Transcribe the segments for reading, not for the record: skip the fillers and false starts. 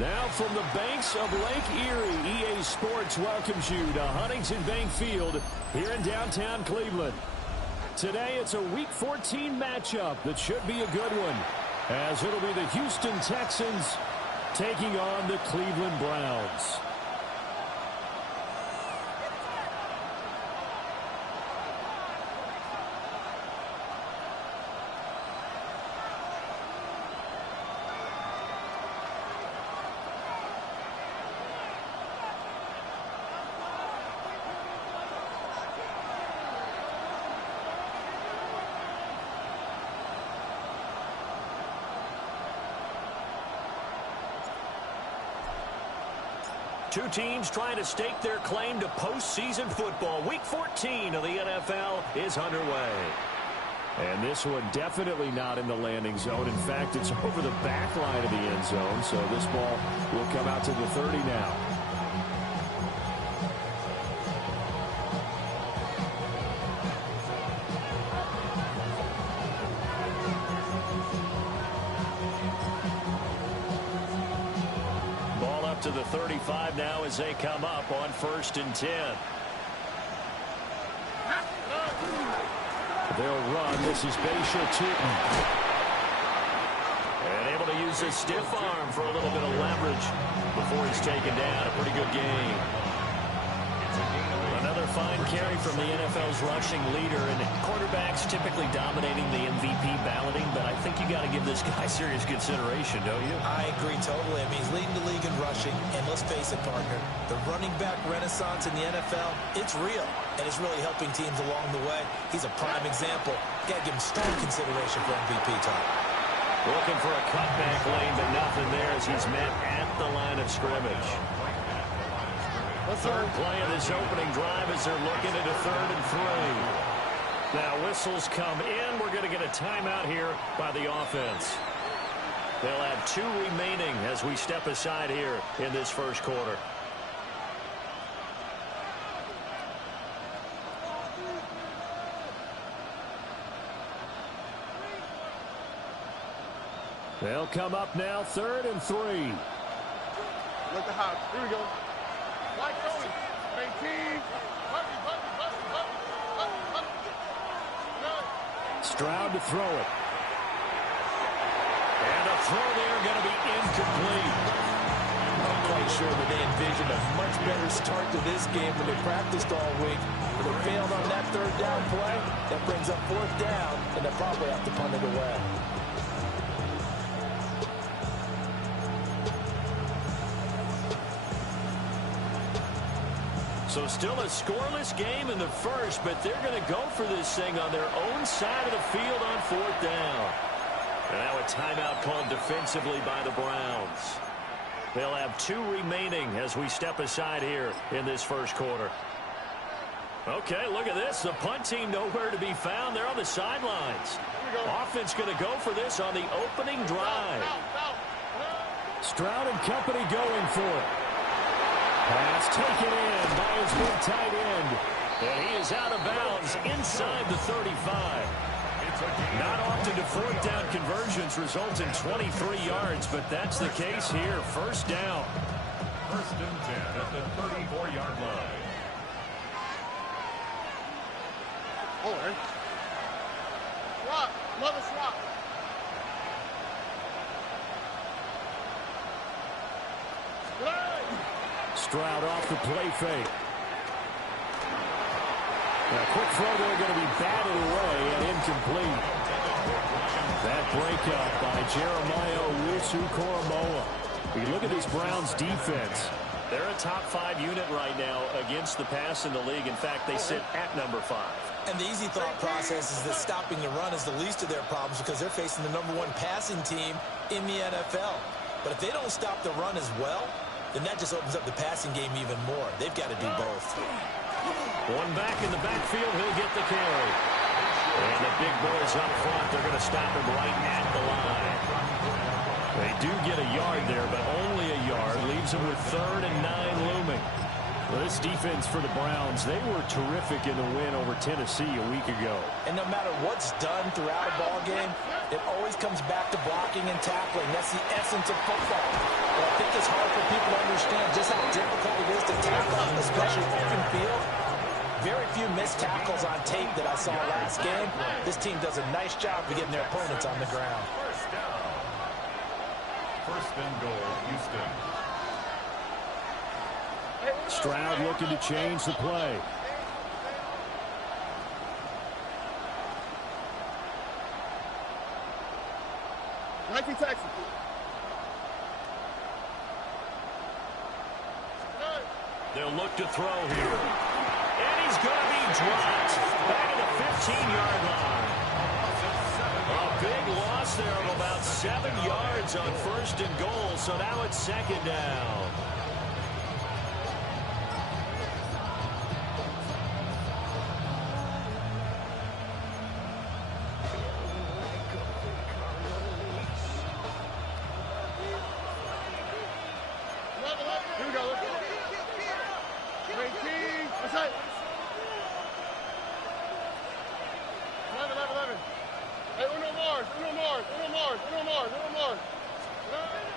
Now from the banks of Lake Erie, EA Sports welcomes you to Huntington Bank Field here in downtown Cleveland. Today it's a Week 14 matchup that should be a good one, as it'll be the Houston Texans taking on the Cleveland Browns. Two teams trying to stake their claim to postseason football. Week 14 of the NFL is underway. And this one definitely not in the landing zone. In fact, it's over the back line of the end zone, so this ball will come out to the 30 now. To the 35 now as they come up on 1st and 10. They'll run. This is Bashal Tutin. And able to use his stiff arm for a little bit of leverage before he's taken down. A pretty good game. Another fine carry from the NFL's rushing leader, and quarterbacks typically dominating the MVP balloting, but I think you got to give this guy serious consideration, don't you? I agree totally. I mean, he's leading the league in rushing, and let's face it, partner, the running back renaissance in the NFL, it's real, and it's really helping teams along the way. He's a prime example. Got to give him strong consideration for MVP time. Looking for a cutback lane, but nothing there as he's met at the line of scrimmage. Third play of this opening drive as they're looking at a 3rd and 3. Now whistles come in. We're going to get a timeout here by the offense. They'll have 2 remaining as we step aside here in this first quarter. They'll come up now, 3rd and 3. Look at how. Here we go. Like going. 18. Stroud to throw it. And a throw there going to be incomplete. I'm quite sure that they envisioned a much better start to this game than they practiced all week. But they failed on that 3rd down play. That brings up 4th down, and they'll probably have to punt it away. So still a scoreless game in the first, but they're going to go for this thing on their own side of the field on 4th down. And now a timeout called defensively by the Browns. They'll have 2 remaining as we step aside here in this first quarter. Okay, look at this. The punt team nowhere to be found. They're on the sidelines. Offense going to go for this on the opening drive. Stroud and company going for it. Pass taken in by his big tight end. And he is out of bounds inside the 35. Not often do 4th down conversions result in 23 yards, but that's the case here. 1st down. 1st and 10 at the 34-yard line. Oh, swap. Another swap. Stroud off the play fake. Now, quick throw there going to be batted away and incomplete. That breakup by Jeremiah Owusu-Koramoah. You look at this Browns defense. They're a top 5 unit right now against the pass in the league. In fact, they sit at number 5. And the easy thought process is that stopping the run is the least of their problems because they're facing the #1 passing team in the NFL. But if they don't stop the run as well, then that just opens up the passing game even more. They've got to do both. One back in the backfield, he'll get the carry. And the big boys up front, they're going to stop him right at the line. They do get a yard there, but only a yard. Leaves them with 3rd and 9 looming. Well, this defense for the Browns, they were terrific in the win over Tennessee a week ago. And no matter what's done throughout a ball game, it always comes back to blocking and tackling. That's the essence of football. But I think this people to understand just how difficult it is to tackle, especially open field. Very few missed tackles on tape that I saw last game. This team does a nice job of getting their opponents on the ground. First and goal, Houston. Stroud looking to change the play. Nike Texas. They'll look to throw here. And he's going to be dropped back at the 15-yard line. A big loss there of about 7 yards on first and goal, so now it's second down. Here we go. 19. That's it. 11. Hey, Uno Mars.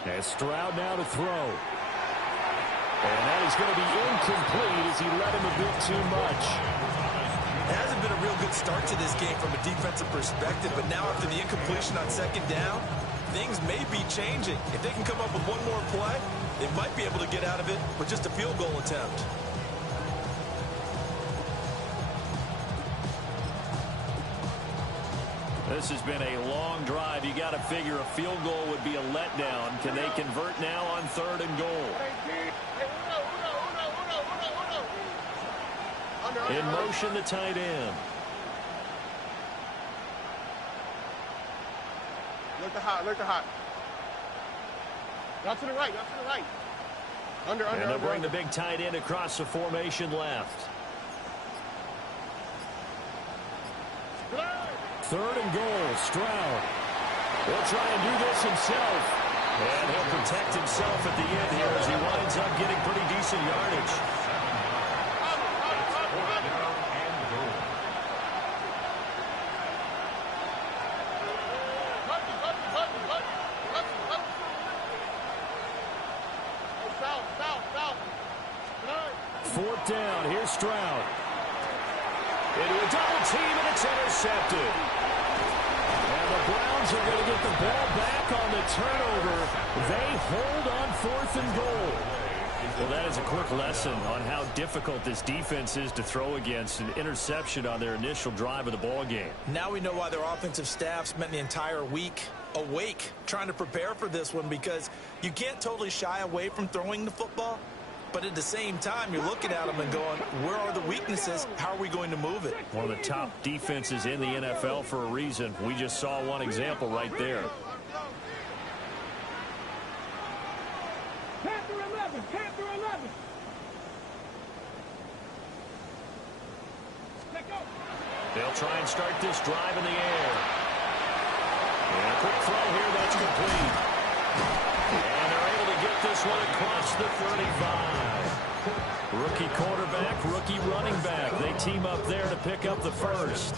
And Stroud now to throw. And that is going to be incomplete as he let him a bit too much. It hasn't been a real good start to this game from a defensive perspective, but now after the incompletion on second down, things may be changing. If they can come up with one more play, they might be able to get out of it with just a field goal attempt. This has been a long drive. You got to figure a field goal would be a letdown. Can they convert now on third and goal? In motion, the tight end. Look the hot. Out to the right. Under. And they'll bring the big tight end across the formation left. Third and goal, Stroud. He'll try and do this himself. And he'll protect himself at the end here as he winds up getting pretty decent yardage. Fourth down, here's Stroud. Into a double team, and it's intercepted. And the Browns are going to get the ball back on the turnover. They hold on fourth and goal. Well, that is a quick lesson on how difficult this defense is to throw against. An interception on their initial drive of the ball game. Now we know why their offensive staff spent the entire week awake trying to prepare for this one, because you can't totally shy away from throwing the football. But at the same time, you're looking at them and going, where are the weaknesses? How are we going to move it? One of the top defenses in the NFL for a reason. We just saw one example right there. Panther 11. They'll try and start this drive in the air. And a quick throw here, that's complete. And they're able to get this one across the 35. Rookie quarterback, rookie running back. They team up there to pick up the first.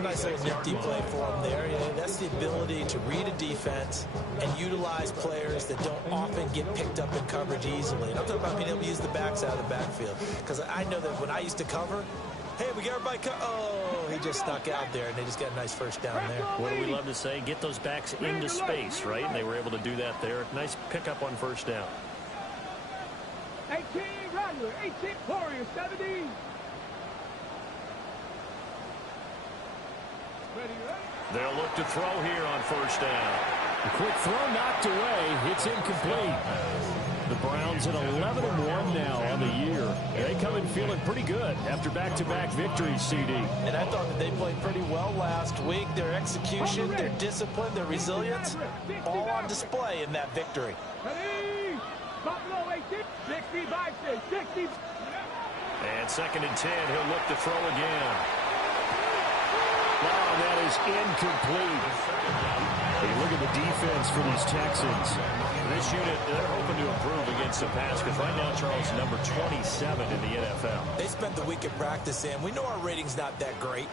Nice little nifty play for them there. You know, that's the ability to read a defense and utilize players that don't often get picked up in coverage easily. And I'm talking about being able to use the backs out of the backfield. Because I know that when I used to cover, hey, we got everybody oh, he just snuck out there, and they just got a nice first down there. What do we love to say? Get those backs into space, right? And they were able to do that there. Nice pickup on first down. 18 Rattler, 18 Warriors, 17. They'll look to throw here on first down. A quick throw knocked away. It's incomplete. The Browns at 11-1 now on the year. They come in feeling pretty good after back-to-back victories, CD. And I thought that they played pretty well last week. Their execution, their discipline, their resilience, all on display in that victory. Buffalo 18, 60. And 2nd and 10, he'll look to throw again. Wow, that is incomplete. Hey, look at the defense for these Texans. This unit, they're hoping to improve against the pass, because right now Charles is number 27 in the NFL. They spent the week at practice, and we know our rating's not that great.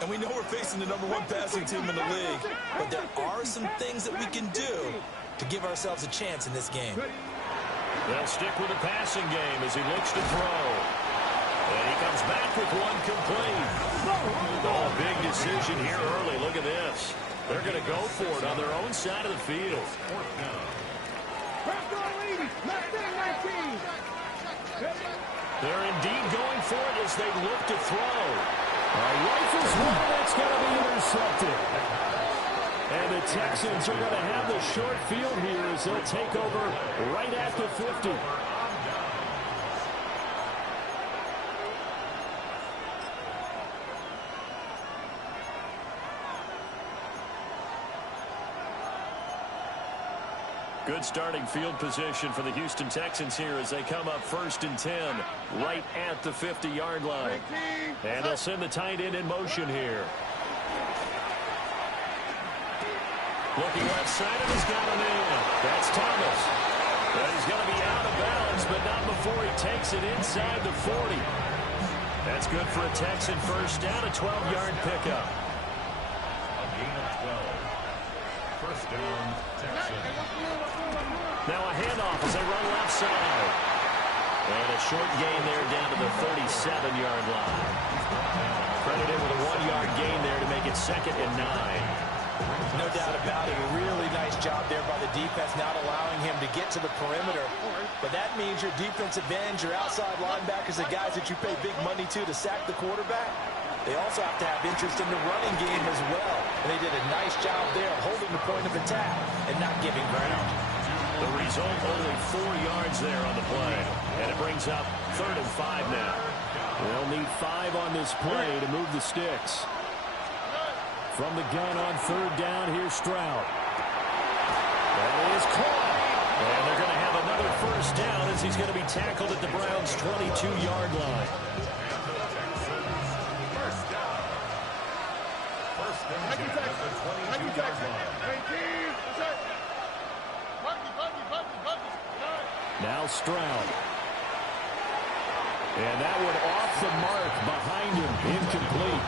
And we know we're facing the number 1 passing team in the league. But there are some things that we can do to give ourselves a chance in this game. They'll stick with the passing game as he looks to throw. And he comes back with one complete. Oh, big decision here early. Look at this. They're going to go for it on their own side of the field. They're indeed going for it as they look to throw. Rifles one, it's going to be intercepted. And the Texans are going to have the short field here as they'll take over right at the 50. Good starting field position for the Houston Texans here as they come up 1st and 10 right at the 50-yard line. And they'll send the tight end in motion here. Looking left side of, he's got him in. That's Thomas. But he's going to be out of bounds, but not before he takes it inside the 40. That's good for a Texan first down, a 12-yard pickup. A gain of 12. First down, Texans. Now a handoff as they run left side. And a short gain there down to the 37-yard line. Credited with a 1-yard gain there to make it 2nd and 9. No doubt about it. A really nice job there by the defense, not allowing him to get to the perimeter. But that means your defensive ends, your outside linebackers, the guys that you pay big money to sack the quarterback, they also have to have interest in the running game as well. And they did a nice job there holding the point of attack and not giving ground. The result, only 4 yards there on the play. And it brings up 3rd and 5 now. They'll need 5 on this play to move the sticks. From the gun on 3rd down, here's Stroud. That is caught. And they're going to have another first down as he's going to be tackled at the Browns' 22-yard line. First down, at the 22-yard line. Now Stroud. And that one off the mark behind him, incomplete.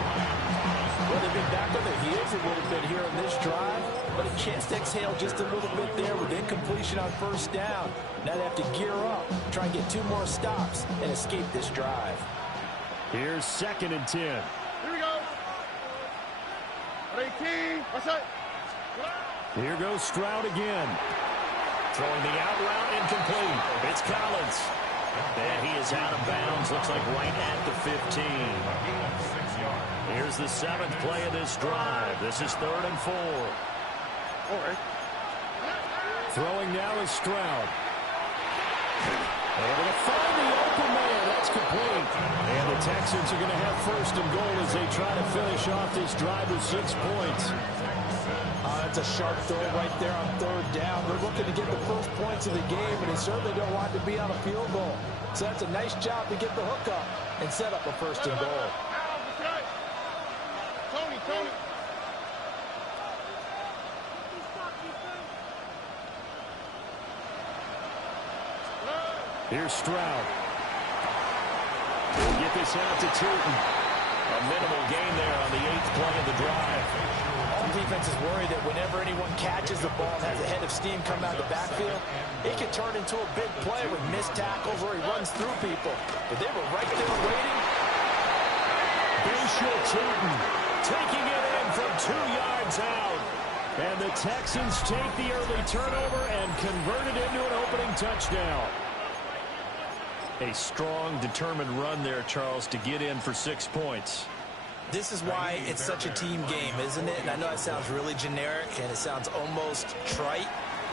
Well, they've been back on their heels a little bit here on this drive, but a chance to exhale just a little bit there with incompletion on 1st down. Now they have to gear up, try and get 2 more stops, and escape this drive. Here's 2nd and 10. Here we go. 18. What's that? Here goes Stroud again. Throwing the out route, incomplete. It's Collins. And he is out of bounds, looks like right at the 15. Here's the 7th play of this drive. This is 3rd and 4. All right. Throwing now is Stroud. Able to find the open man. That's complete. And the Texans are going to have 1st and goal as they try to finish off this drive with 6 points. That's a sharp throw right there on 3rd down. They're looking to get the first points of the game, and they certainly don't want to be on a field goal. So that's a nice job to get the hook up and set up a 1st and goal. Tony. Here's Stroud. We'll get this out to Tootin. A minimal gain there on the 8th play of the drive. All defense is worried that whenever anyone catches the ball and has a head of steam come out of the backfield, it can turn into a big play with missed tackles where he runs through people. But they were right there waiting. Bishop Tootin Taking it in from 2 yards out. And the Texans take the early turnover and convert it into an opening touchdown. A strong, determined run there, Charles, to get in for 6 points. This is why it's such a team game, isn't it? And I know it sounds really generic and it sounds almost trite,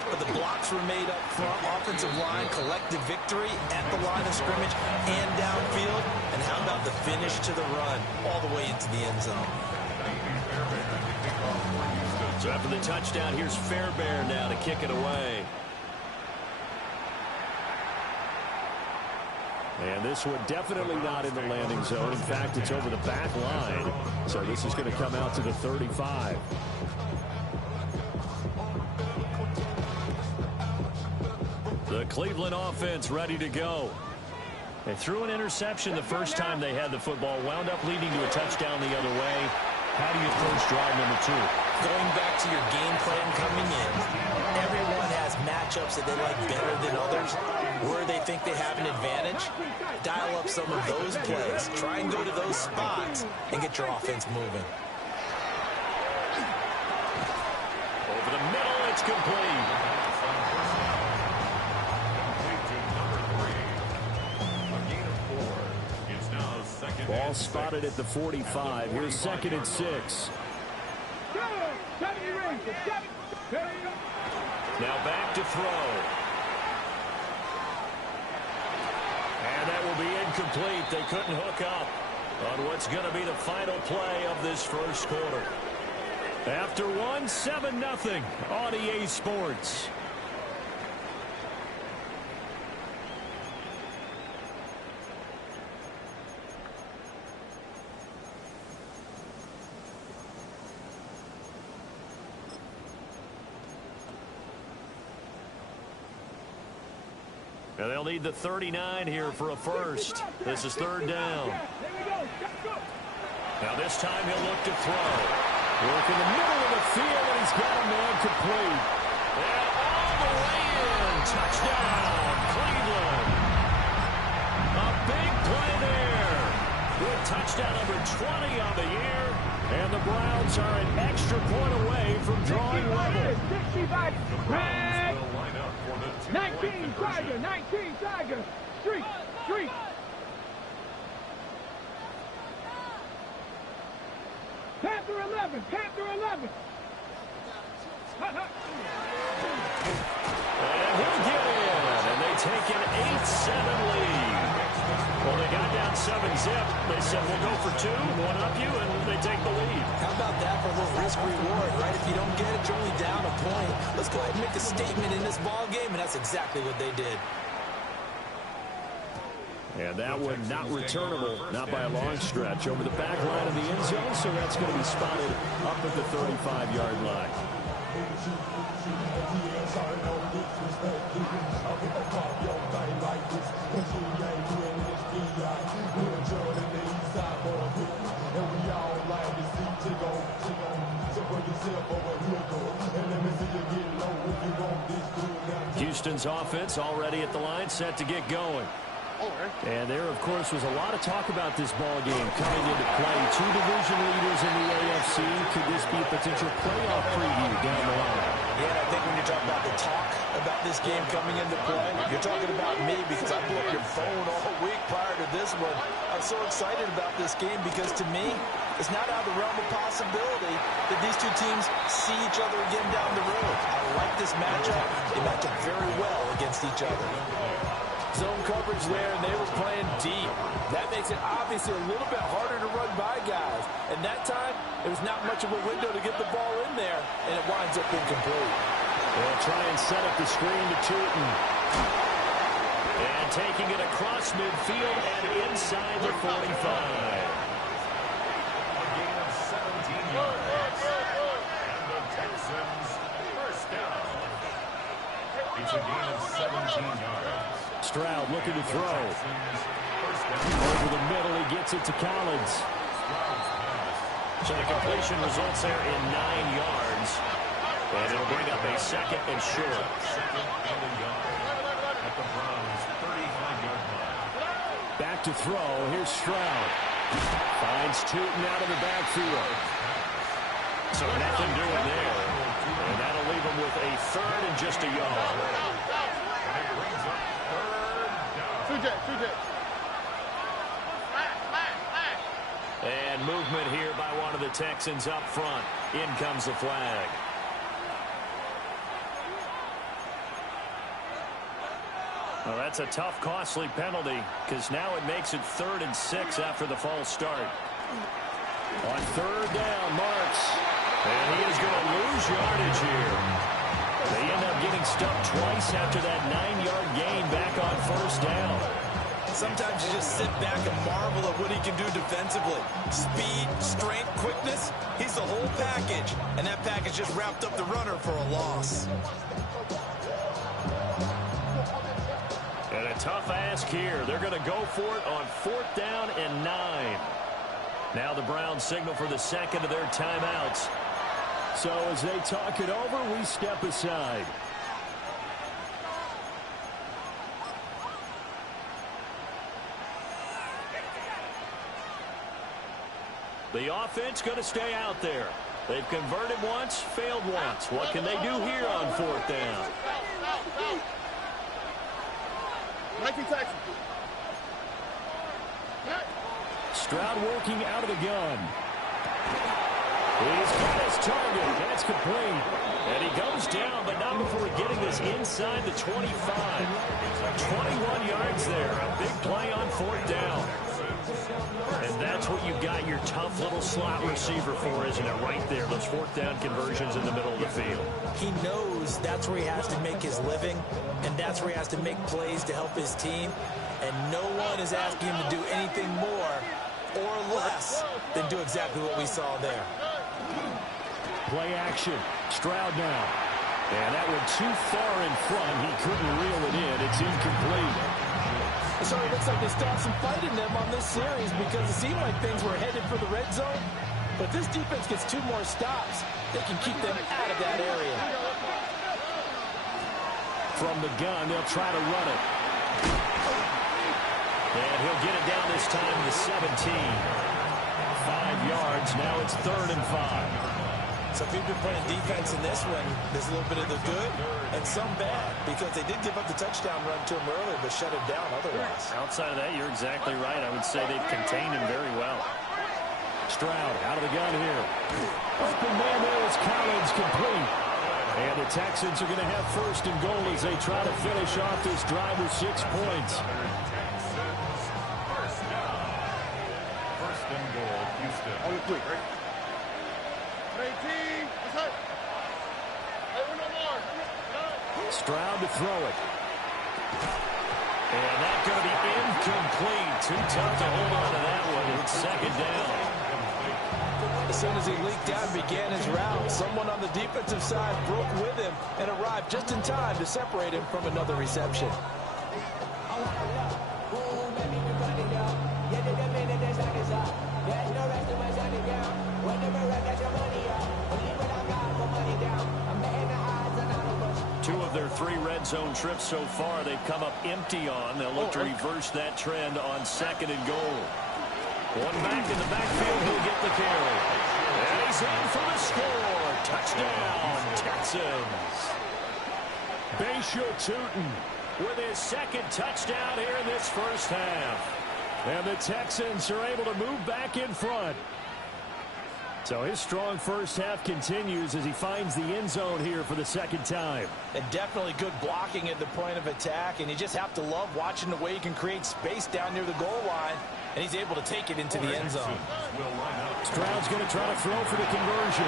but the blocks were made up front, offensive line, collective victory at the line of scrimmage and downfield. And how about the finish to the run all the way into the end zone? So after the touchdown, here's Fairbairn now to kick it away. And this one definitely not in the landing zone. In fact, it's over the back line. So this is going to come out to the 35. The Cleveland offense ready to go. They threw an interception the first time they had the football, wound up leading to a touchdown the other way. How do you approach drive number 2? Going back to your game plan coming in, everyone has matchups that they like better than others. where they think they have an advantage, dial up some of those plays. Try and go to those spots and get your offense moving. Over the middle, it's complete. Ball spotted at the 45. Here's 2nd and 6. Now back to throw. And that will be incomplete. They couldn't hook up on what's going to be the final play of this first quarter. After one, 7-0 on EA Sports. And they'll need the 39 here for a first. This is 3rd down. Now this time he'll look to throw. Work in the middle of the field, and he's got a man complete. And all the way in. Touchdown, Cleveland. A big play there. With touchdown number 20 on the year. And the Browns are an extra point away from drawing level. 19 Tiger, 19 Tiger. Street. Panther 11, Panther 11. And he'll get in, and they take an 8-7 lead. Well, they got down 7-zip. They said, we'll go for 2, one up you, and they take the lead. How about that for a little risk-reward, right? If you don't get it, you're only down a point. Let's go ahead and make a statement in this ball game, and that's exactly what they did. And that one not returnable, not by a long stretch, over the back line of the end zone, so that's going to be spotted up at the 35-yard line. Houston's offense already at the line, set to get going. And there, of course, was a lot of talk about this ball game coming into play. 2 division leaders in the AFC. Could this be a potential playoff preview down the line? Yeah, I think when you talk about the talk about this game coming into play, you're talking about me because I blew up your phone all week prior to this one. I'm so excited about this game because, to me, it's not out of the realm of possibility that these two teams see each other again down the road. I like this matchup. They match up very well against each other. Zone coverage there, and they were playing deep. That makes it obviously a little bit harder to run by guys. And that time, there was not much of a window to get the ball in there, and it winds up incomplete. They'll try and set up the screen to Tootin. And taking it across midfield and inside the 45. A gain of 17 yards. And the Texans first down. It's a gain of 17 yards. Stroud looking to throw. Over the middle, he gets it to Collins. So the completion results there in 9 yards. And it'll bring up a 2nd and short. At the Browns' 35-yard line. Back to throw. Here's Stroud. Finds Tootin out of the backfield. So nothing doing there. And that'll leave him with a 3rd and just a yard. And movement here by one of the Texans up front. In comes the flag. Well, that's a tough, costly penalty because now it makes it 3rd and 6 after the false start. On 3rd down, Marks. And he is going to lose yardage here. They end up getting stuck twice after that 9-yard gain back on 1st down. Sometimes you just sit back and marvel at what he can do defensively. Speed, strength, quickness, he's the whole package. And that package just wrapped up the runner for a loss. And a tough ask here. They're going to go for it on 4th down and 9. Now the Browns signal for the 2nd of their timeouts. So as they talk it over, we step aside. The offense going to stay out there. They've converted once, failed once. What can they do here on fourth down? Stroud working out of the gun. He's got his target. That's complete. And he goes down, but not before getting this inside the 25. 21 yards there. A big play on fourth down. And that's what you've got your tough little slot receiver for, isn't it? Right there, those fourth down conversions in the middle of the field. He knows that's where he has to make his living, and that's where he has to make plays to help his team. And no one is asking him to do anything more or less than do exactly what we saw there. Play action. Stroud now. And that went too far in front. He couldn't reel it in. It's incomplete. So it looks like they stopped some fight in them on this series because it seemed like things were headed for the red zone. But this defense gets 2 more stops. They can keep them out of that area. From the gun, they'll try to run it. And he'll get it down this time to 17. 5 yards. Now it's 3rd and 5. So if you've been playing defense in this one, there's a little bit of the good and some bad because they did give up the touchdown run to him earlier but shut him down otherwise. Outside of that, you're exactly right. I would say they've contained him very well. Stroud out of the gun here. Open man there is Collins, complete. And the Texans are going to have 1st and goal as they try to finish off this drive with 6 points. First and goal, Houston. On the quick, right? 18. Stroud to throw it. And that's going to be incomplete. Too tough to hold on to that one. It's 2nd down. As soon as he leaked out and began his route, someone on the defensive side broke with him and arrived just in time to separate him from another reception. Two of their 3 red zone trips so far, they've come up empty on. They'll look to reverse that trend on 2nd and goal. One back in the backfield, he'll get the carry. And he's in for the score. Touchdown, Texans. Bayshaw Tootin With his 2nd touchdown here in this first half. And the Texans are able to move back in front. So his strong first half continues as he finds the end zone here for the 2nd time. And definitely good blocking at the point of attack, and you just have to love watching the way he can create space down near the goal line, and he's able to take it into the end zone. Stroud's going to try to throw for the conversion.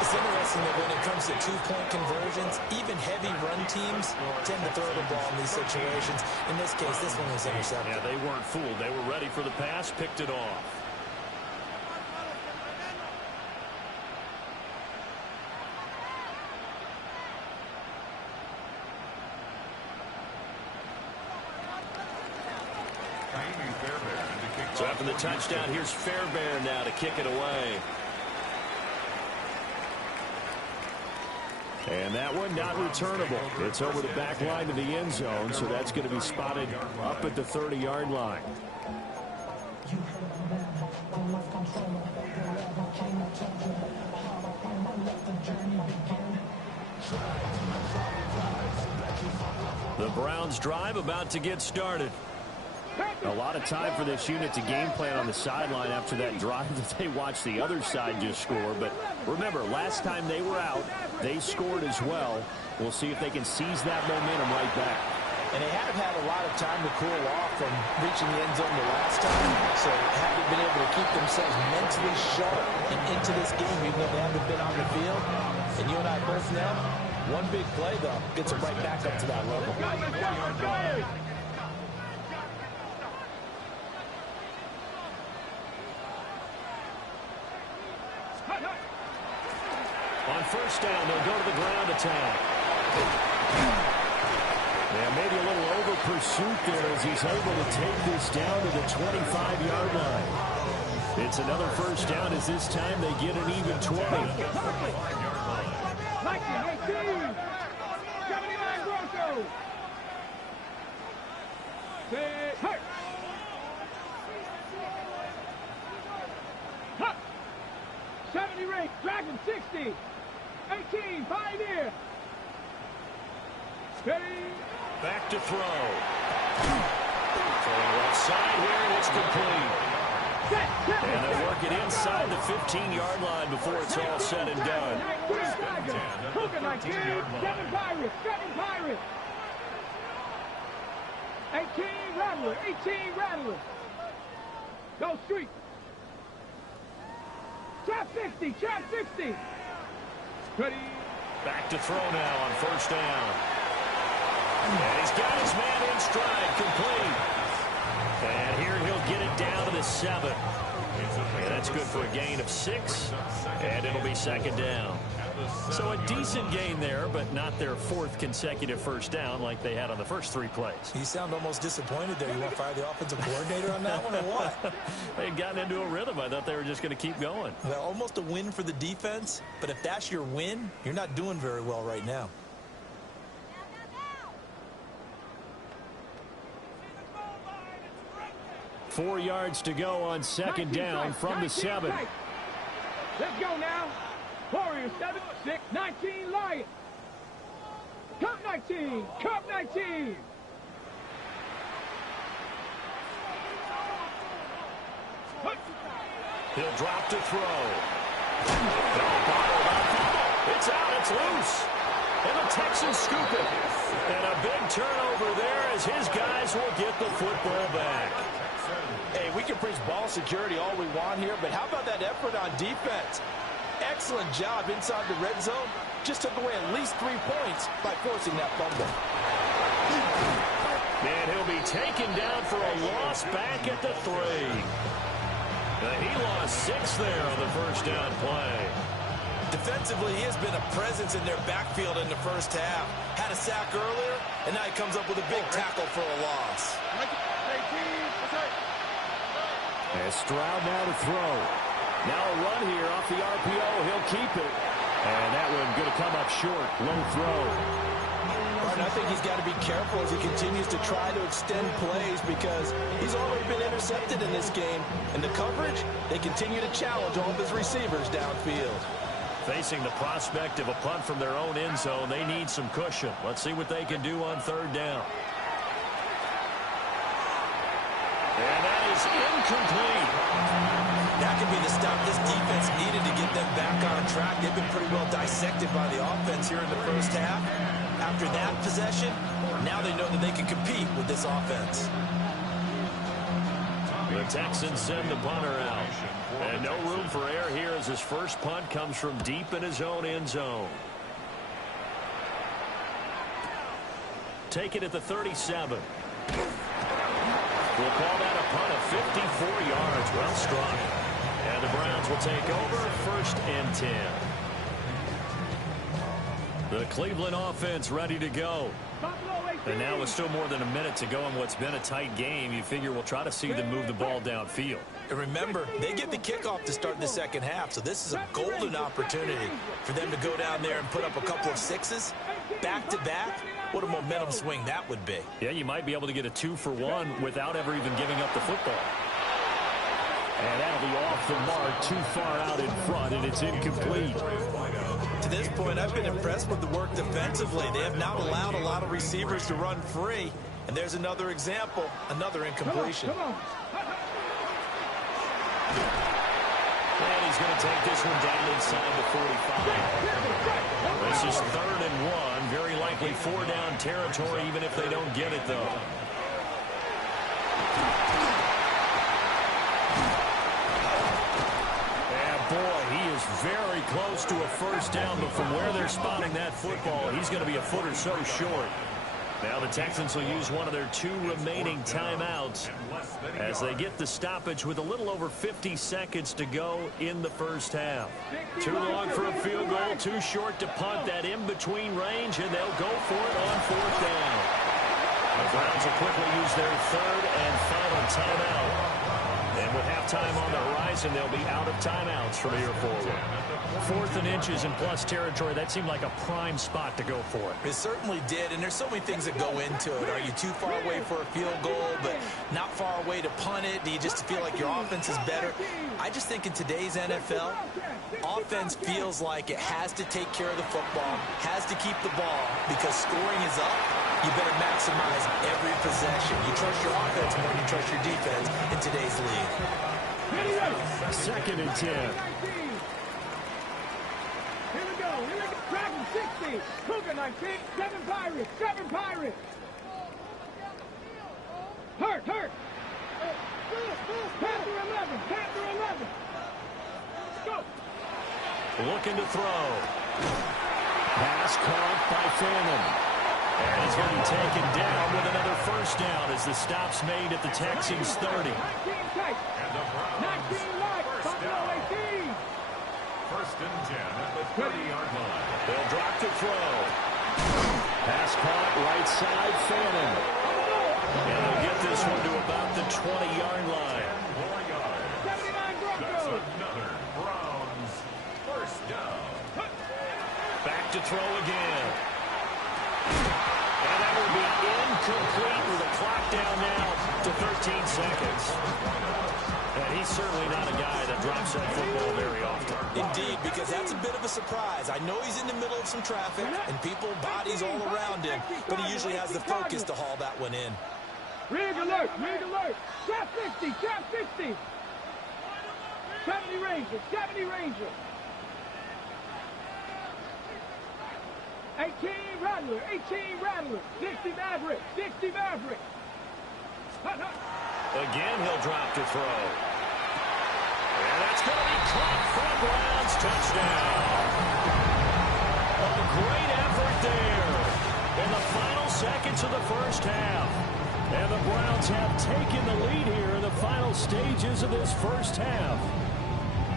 It's interesting that when it comes to 2-point conversions, even heavy run teams tend to throw the ball in these situations. In this case, this one was intercepted. Yeah, they weren't fooled. They were ready for the pass, picked it off. So after the touchdown, here's Fairbairn now to kick it away. And that one not returnable. It's over the back line of the end zone, so that's going to be spotted up at the 30-yard line. The Browns drive about to get started. A lot of time for this unit to game plan on the sideline after that drive that they watched the other side just score. But remember, last time they were out, they scored as well. We'll see if they can seize that momentum right back. And they haven't had a lot of time to cool off from reaching the end zone the last time, so haven't been able to keep themselves mentally sharp and into this game, even though they haven't been on the field. And you and I both know, one big play, though, gets them right back up to that level. On first down, they'll go to the ground attack. Yeah, maybe a little over pursuit there as he's able to take this down to the 25-yard line. It's another first down as this time they get an even 20. 19-18. 79 Broncos. 60. 18, Pioneer. Steady. Back to throw. Throwing left side here, and it's complete. And they'll work it inside the 15-yard line before it's all said and done. Cougar 19, 7 Pirates, 7 Pirates. 18 Rattler, 18 Rattler. Go street. Trap 60, trap 60. Ready. Back to throw now on first down. And he's got his man in stride, complete. And here he'll get it down to the 7. And that's good for a gain of 6. And it'll be second down. So a decent gain there, but not their 4th consecutive first down like they had on the first 3 plays. You sound almost disappointed there. You want to fire the offensive coordinator on that one or what? They'd gotten into a rhythm. I thought they were just going to keep going. Well, almost a win for the defense, but if that's your win, you're not doing very well right now. Four yards to go on second down from the 7. Let's go now. Warriors 7, 6, 19 Lions. Cup 19, Cup 19. He'll drop to throw. It's out, it's loose. And the Texans scoop it. And a big turnover there as his guys will get the football back. Hey, we can preach ball security all we want here, but how about that effort on defense? Excellent job inside the red zone. Just took away at least 3 points by forcing that fumble. And he'll be taken down for a loss back at the 3. He lost 6 there on the first down play. Defensively, he has been a presence in their backfield in the first half. Had a sack earlier, and now he comes up with a big tackle for a loss. As Stroud now to throw. Now a run here off the RPO. He'll keep it. And that one going to come up short. Low throw. Martin, I think he's got to be careful as he continues to try to extend plays because he's already been intercepted in this game. And the coverage, they continue to challenge all of his receivers downfield. Facing the prospect of a punt from their own end zone, they need some cushion. Let's see what they can do on third down. And that is incomplete. That could be the stop this defense needed to get them back on track. They've been pretty well dissected by the offense here in the first half. After that possession, now they know that they can compete with this offense. The Texans send the punter out. And no room for error here as his first punt comes from deep in his own end zone. Take it at the 37. We'll call that a punt of 54 yards. Well struck. And the Browns will take over first and 10. The Cleveland offense ready to go. And now with still more than a minute to go in what's been a tight game, you figure we'll try to see them move the ball downfield. And remember, they get the kickoff to start the second half, so this is a golden opportunity for them to go down there and put up a couple of 6s back-to-back. What a momentum swing that would be. Yeah, you might be able to get a 2-for-1 without ever even giving up the football. And that'll be off the mark, too far out in front, and it's incomplete. To this point, I've been impressed with the work defensively. They have not allowed a lot of receivers to run free. And there's another example, another incompletion. Come on. And he's going to take this one down inside the 45. This is 3rd and 1. Very likely 4-down territory, even if they don't get it, though. Boy, he is very close to a first down, but from where they're spotting that football, he's going to be a foot or so short. Now the Texans will use one of their 2 remaining timeouts as they get the stoppage with a little over 50 seconds to go in the first half. Too long for a field goal, too short to punt that in-between range, and they'll go for it on 4th down. The Browns will quickly use their 3rd and final timeout. And And with halftime on the horizon, they'll be out of timeouts from here forward. 4th and inches in plus territory. That seemed like a prime spot to go for it. It certainly did, and there's so many things that go into it. Are you too far away for a field goal, but not far away to punt it? Do you just feel like your offense is better? I just think in today's NFL, offense feels like it has to take care of the football, has to keep the ball, because scoring is up. You better maximize every possession. You trust your offense more than you trust your defense in today's league. 2nd and 10. Here we go. Dragon 60. Cougar 19. 7 Pirates. 7 Pirates. Hurt. Panther 11. Panther 11. Go. Looking to throw. Pass caught by Fannin. And he's going to be taken down with another first down as the stop's made at the Texans 30. 19 tight. 19 light. Buffalo 18. 1st and 10 at the 30-yard line. They'll drop to throw. Pass caught right side, Fannin. And they'll get this one to about the 20-yard line. 4 yards. 79 That's Broncos. another Browns 1st down. Back to throw again. And that will be incomplete with the clock down now to 13 seconds. And he's certainly not a guy that drops that football very often. Indeed, because that's a bit of a surprise. I know he's in the middle of some traffic and people, bodies all around him, but he usually has the focus to haul that one in. Rig alert. Trap 60. 70 Ranger. 18 Rattler. 60 Maverick. Again, he'll drop to throw. And that's going to be caught for a Browns touchdown. A great effort there in the final seconds of the first half. And the Browns have taken the lead here in the final stages of this first half.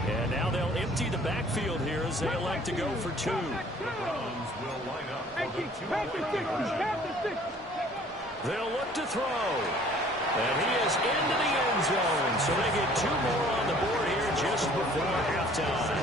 And now they'll empty the backfield here as they elect to go for 2. The Browns will line up for the 60. They'll look to throw. And he is into the end zone. So they get 2 more on the board here just before halftime.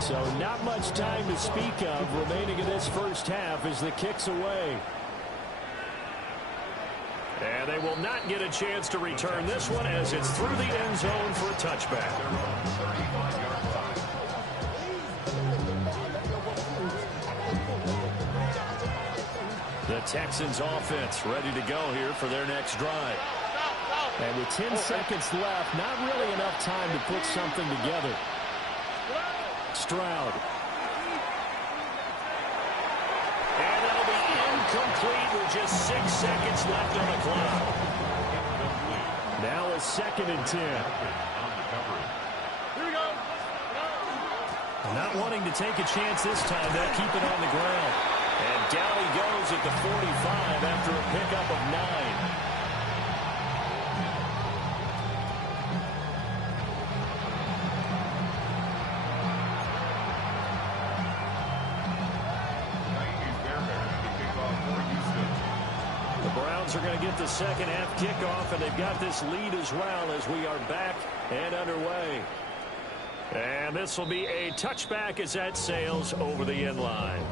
So not much time to speak of remaining in this first half as the kick's away. And they will not get a chance to return this one as it's through the end zone for a touchback. The Texans offense ready to go here for their next drive. And with 10 seconds left, not really enough time to put something together. Stroud. And that'll be incomplete with just 6 seconds left on the clock. Now a 2nd and 10. Here we go. Not wanting to take a chance this time. They'll keep it on the ground. And down he goes at the 45 after a pickup of 9. Are going to get the second half kickoff, and they've got this lead as well as we are back and underway. And this will be a touchback as that sails over the end line.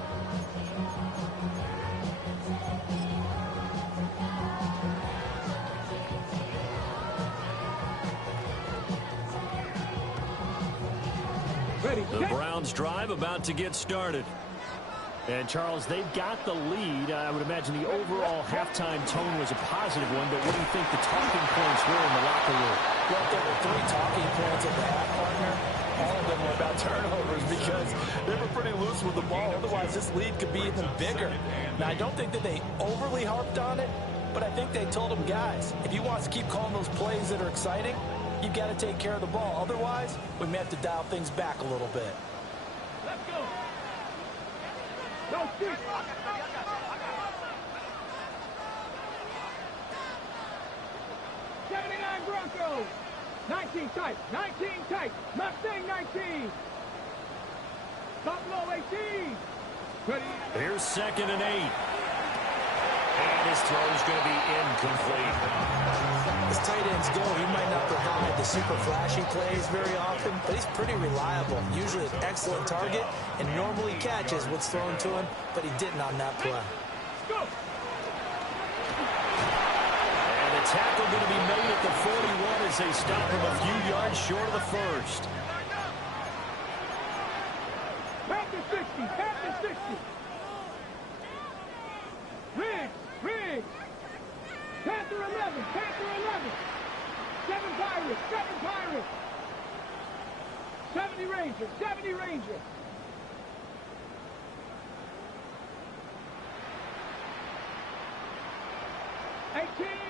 The Browns drive about to get started. And, Charles, they've got the lead. I would imagine the overall halftime tone was a positive one, but what do you think the talking points were in the locker room? Well, there were 3 talking points at the half, partner. All of them were about turnovers because they were pretty loose with the ball. Otherwise, this lead could be even bigger. Now, I don't think that they overly harped on it, but I think they told them, guys, if you want us to keep calling those plays that are exciting, you've got to take care of the ball. Otherwise, we may have to dial things back a little bit. Let's go. Go, shoot. 79 Broncos. 19 tight. 19 tight. Mustang 19. Buffalo 18. Ready. Here's 2nd and 8. And his throw is going to be incomplete. As tight ends go, he might not provide the super flashy plays very often, but he's pretty reliable. Usually an excellent target and normally catches what's thrown to him, but he didn't on that play. Go. And the tackle going to be made at the 41 as they stop him a few yards short of the first. Panther 60. Panther 60. Riggs. Riggs. Panther 11. Panther 11. 7 Pirates. 7 Pirates. 70 Rangers. 70 Rangers.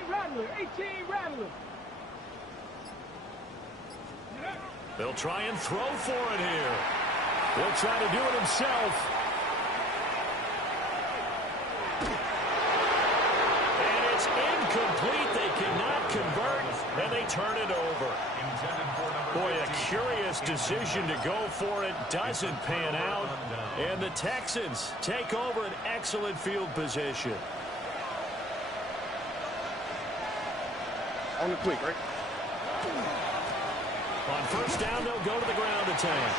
Rattler. 18 Rattler. They'll try and throw for it here. He'll try to do it himself. And it's incomplete. They cannot convert, and they turn it over. Boy, a curious decision to go for it. Doesn't pan out. And the Texans take over an excellent field position. On the quick, right? On first down, they'll go to the ground attack.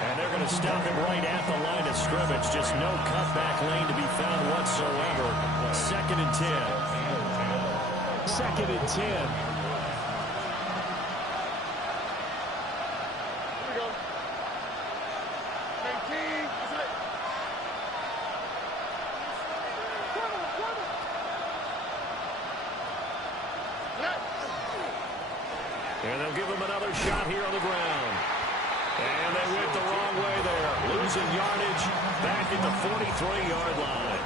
And they're going to stop him right at the line of scrimmage. Just no cutback lane to be found whatsoever. 2nd and 10. 2nd and 10. Here we go. 18. That's it. And they'll give him another shot here on the ground. And they went the wrong way there. Losing yardage back at the 43-yard line.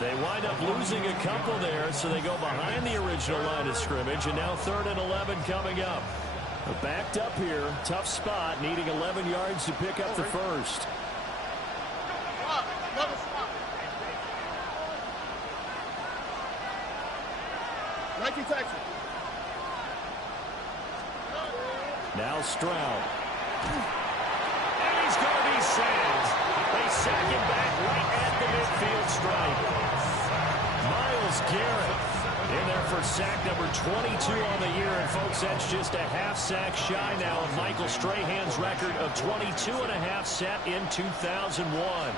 They wind up losing a couple there, so they go behind the original line of scrimmage. And now 3rd and 11 coming up. Backed up here. Tough spot, needing 11 yards to pick up the first. Nike Texas. Now Stroud. And he's going to be sacked. They sack him back right at the midfield stripe. Myles Garrett in there for sack number 22 on the year. And, folks, that's just a half sack shy now of Michael Strahan's record of 22 and a half set in 2001.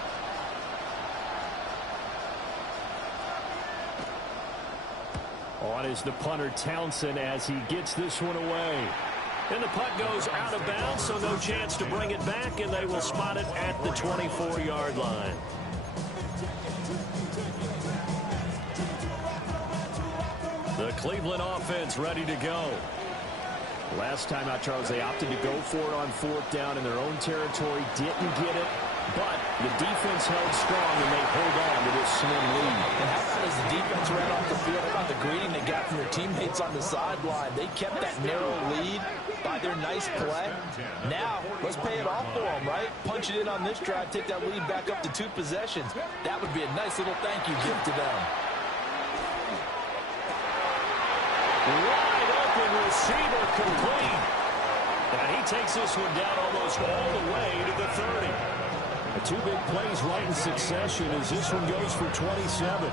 On is the punter Townsend as he gets this one away. And the punt goes out of bounds, so no chance to bring it back, and they will spot it at the 24-yard line. The Cleveland offense ready to go. Last time out, Charles, they opted to go for it on 4th down in their own territory. Didn't get it, but the defense held strong, and they hold on to this slim lead. And how about as the defense ran off the field, how about the greeting they got from their teammates on the sideline? They kept that narrow lead by their nice play. Now, let's pay it off for them, right? Punch it in on this drive, take that lead back up to 2 possessions. That would be a nice little thank you gift to them. Wide open receiver complete. And he takes this one down almost all the way to the 30. 2 big plays right in succession as this one goes for 27.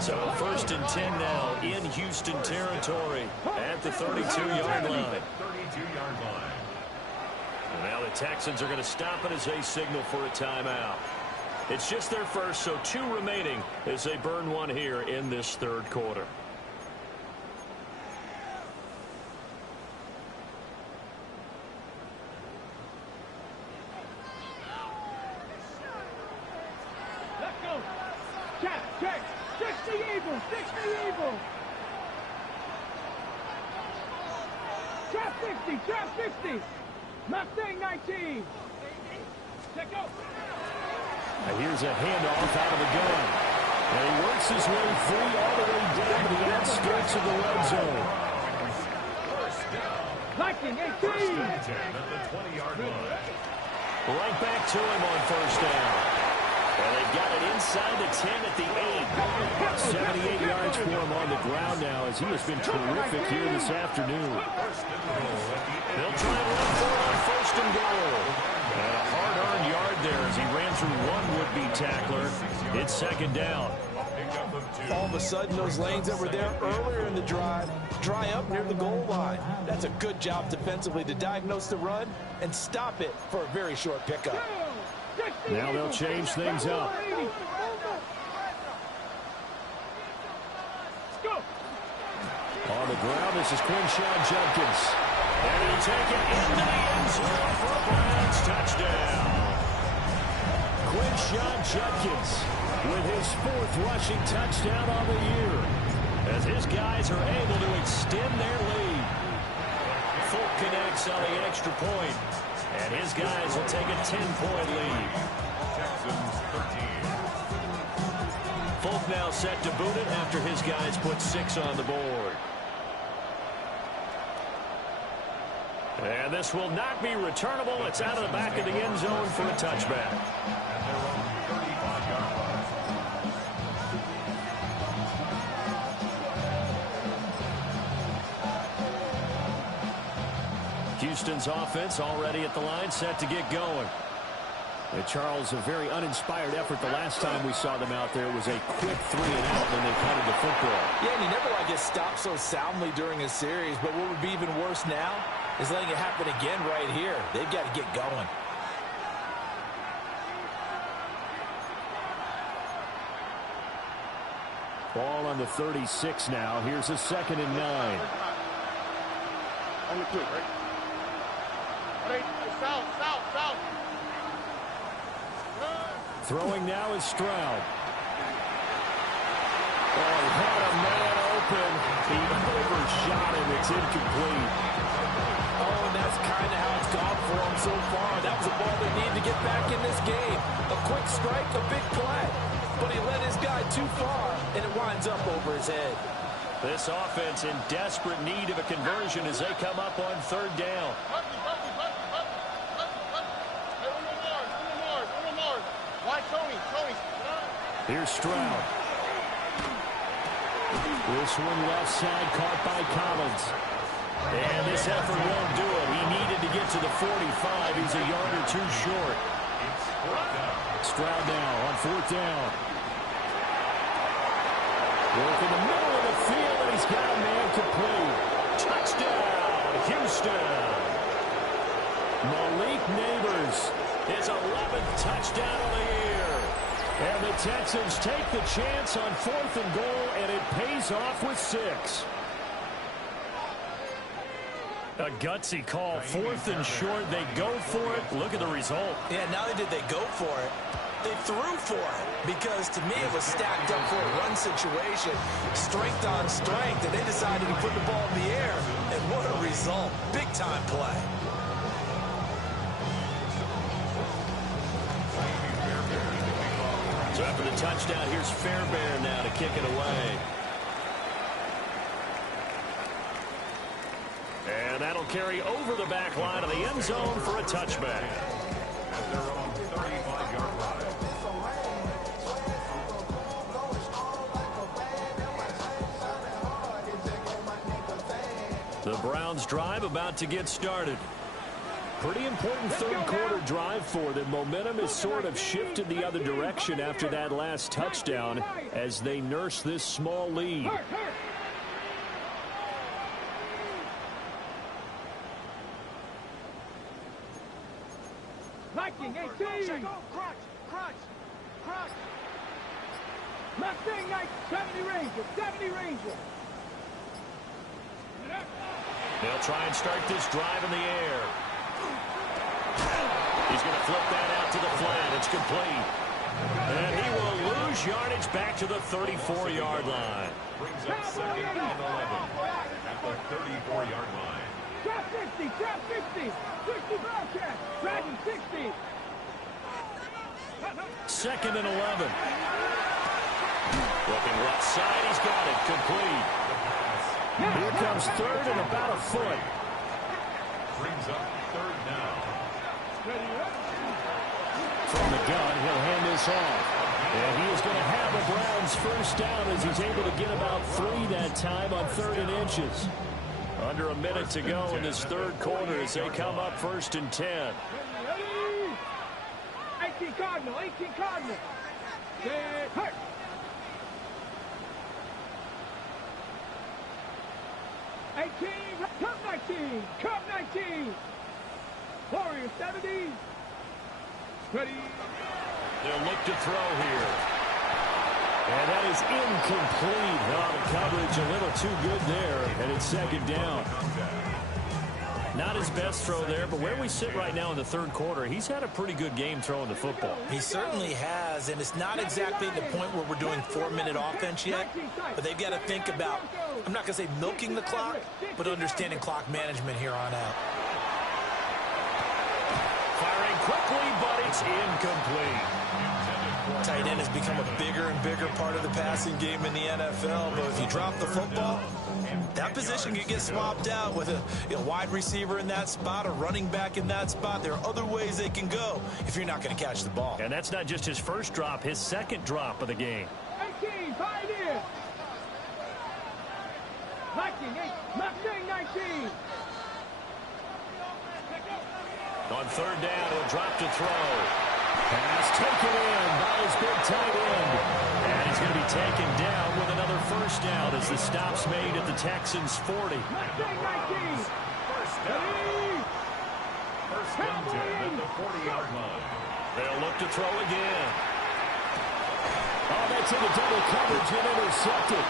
So 1st and 10 now in Houston territory at the 32-yard line. And now the Texans are going to stop it as they signal for a timeout. It's just their first, so 2 remaining as they burn one here in this 3rd quarter. Check. 60 Eagles. 60 Eagles. Trap 60. Trap 60. Mustang 19. Check out. Now here's a handoff out of the gun. And he works his way free all the way down to the outskirts of the red zone. Lightning 18. At the 20-yard line. Right back to him on 1st down. And they've got it inside the 10 at the 8. 78 yards for him on the ground now as he has been terrific here this afternoon. They'll try and run for it on first and goal. And a hard-earned yard there as he ran through one would-be tackler. It's second down. All of a sudden, those lanes that were there earlier in the drive dry up near the goal line. That's a good job defensively to diagnose the run and stop it for a very short pickup. Now they'll change things up. On the ground, this is Quinshawn Judkins. And he'll take it into the end zone for a Browns touchdown. Quinshawn Judkins with his 4th rushing touchdown on the year, As his guys are able to extend their lead. Folk connects on the extra point. And his guys will take a 10-point lead. Texans 13. Folk now set to boot it after his guys put 6 on the board. And this will not be returnable. It's out of the back of the end zone for a touchback. At their own 35-yard line. Houston's offense already at the line, set to get going. Charles, a very uninspired effort the last time we saw them out there. It was a quick 3 and out, and they punted the football. Yeah, and you never like get stopped so soundly during a series, but what would be even worse now is letting it happen again right here. They've got to get going. Ball on the 36 now. Here's a 2nd and 9. Only 2, right? South. Throwing now is Stroud. Oh, he had a man open. He overshot him. It's incomplete. Oh, and that's kind of how it's gone for him so far. That was a ball they need to get back in this game. A quick strike, a big play. But he led his guy too far, and it winds up over his head. This offense in desperate need of a conversion as they come up on 3rd down. Here's Stroud. This one left side caught by Collins. And this effort won't do it. He needed to get to the 45. He's a yard or 2 short. Stroud now on 4th down. Work in the middle of the field, and he's got a man complete. Touchdown, Houston. Malik Neighbors. His 11th touchdown of the year. And the Texans take the chance on 4th and goal, and it pays off with 6. A gutsy call, 4th and short. They go for it. Look at the result. Yeah, not only did they go for it, they threw for it. Because to me, it was stacked up for a run situation. Strength on strength, and they decided to put the ball in the air. And what a result. Big-time play. So after the touchdown, here's Fairbairn now to kick it away. And that'll carry over the back line of the end zone for a touchback. At their own 35-yard line. The Browns drive about to get started. Pretty important 3rd quarter drive for them. Momentum has sort of shifted the other direction after that last touchdown as they nurse this small lead. Viking 18. Crunch. Mustang Knight 70 Ranger. They'll try and start this drive in the air. He's going to flip that out to the flat. It's complete. And he will lose yardage back to the 34-yard line. Brings up 2nd and 11 at the 34-yard line. Trap 50. 60 Bobcat. Dragon 60. 2nd and 11. Looking left side. He's got it. Complete. Here comes 3rd and about a foot. Brings up 3rd down. from the gun. He'll hand this off. And he is going to have a Browns first down as he's able to get about 3 that time on 3rd and inches. Under a minute to go in this third quarter as they come up 1st and 10. 18 Cardinal, 18 Cardinal. Get hurt. 18, Cup 19, Cup 19. Warriors 70. Ready. They'll look to throw here. And that is incomplete. Oh, the coverage a little too good there, and it's 2nd down. Not his best throw there, but where we sit right now in the third quarter, he's had a pretty good game throwing the football. He certainly has, and it's not exactly the point where we're doing 4-minute offense yet, but they've got to think about, I'm not going to say milking the clock, but understanding clock management here on out. Firing quickly, but it's incomplete. Tight end has become a bigger and bigger part of the passing game in the NFL, but if you drop the football, that position can get swapped out with a wide receiver in that spot, a running back in that spot. There are other ways they can go if you're not going to catch the ball. And that's not just his first drop, his 2nd drop of the game. 18, Pioneers. 19. On 3rd down, he'll drop to throw. Pass taken in by his big tight end. And he's going to be taken down with another first down as the stop's made at the Texans' 40. 19. First down. First and 10 at the 40-yard line. They'll look to throw again. Oh, that's in the double coverage and intercepted.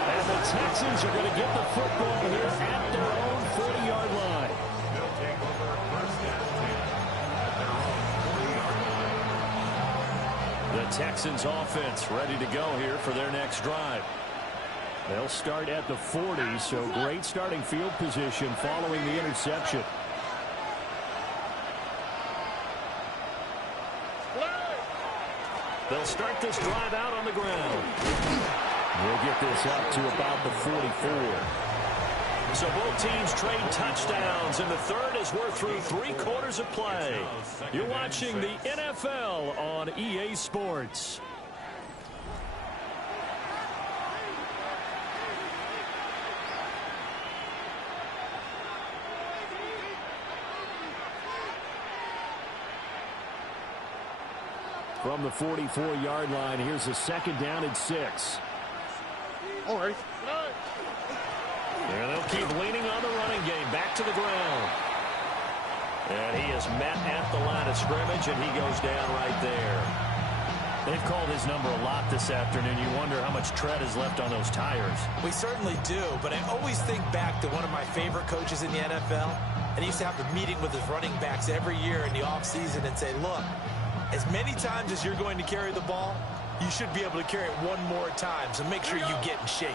And the Texans are going to get the football here at their own 40-yard line. They'll take over 1st and 10 at their own 40-yard line. The Texans offense ready to go here for their next drive. They'll start at the 40, so great starting field position following the interception. They'll start this drive out on the ground. We'll get this up to about the 44. So both teams trade touchdowns, and the third as we're through 3 quarters of play. You're watching the NFL on EA Sports. From the 44-yard line, here's a 2nd down and 6. All right. And they'll keep leaning on the running game. Back to the ground. And he is met at the line of scrimmage, and he goes down right there. They've called his number a lot this afternoon. You wonder how much tread is left on those tires. We certainly do, but I always think back to one of my favorite coaches in the NFL, and he used to have a meeting with his running backs every year in the offseason and say, look, as many times as you're going to carry the ball, you should be able to carry it one more time, so make sure you get in shape.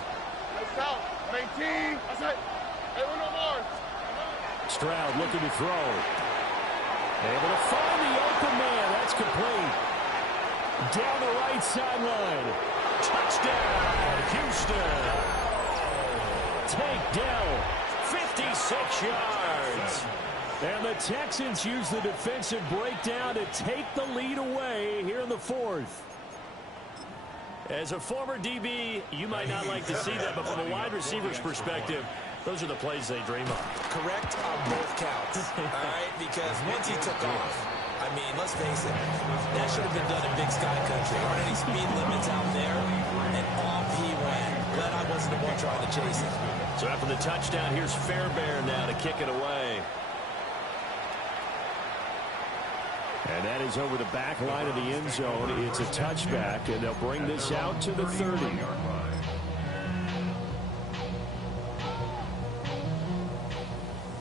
Let's out. 19. That's it. Hey, we're no more. Stroud looking to throw. Able to find the open man. That's complete. Down the right sideline. Touchdown, Houston. Takedown. 56 yards. And the Texans use the defensive breakdown to take the lead away here in the 4th. As a former DB, you might not like to see that, but from a wide receiver's perspective, those are the plays they dream of. Correct on both counts, all right? Because once he took off, I mean, let's face it, that should have been done in Big Sky Country. There aren't any speed limits out there, and off he went. Glad I wasn't the one trying to chase him. So after the touchdown, here's Fairbairn now to kick it away. And that is over the back line of the end zone. It's a touchback, and they'll bring this out to the 30.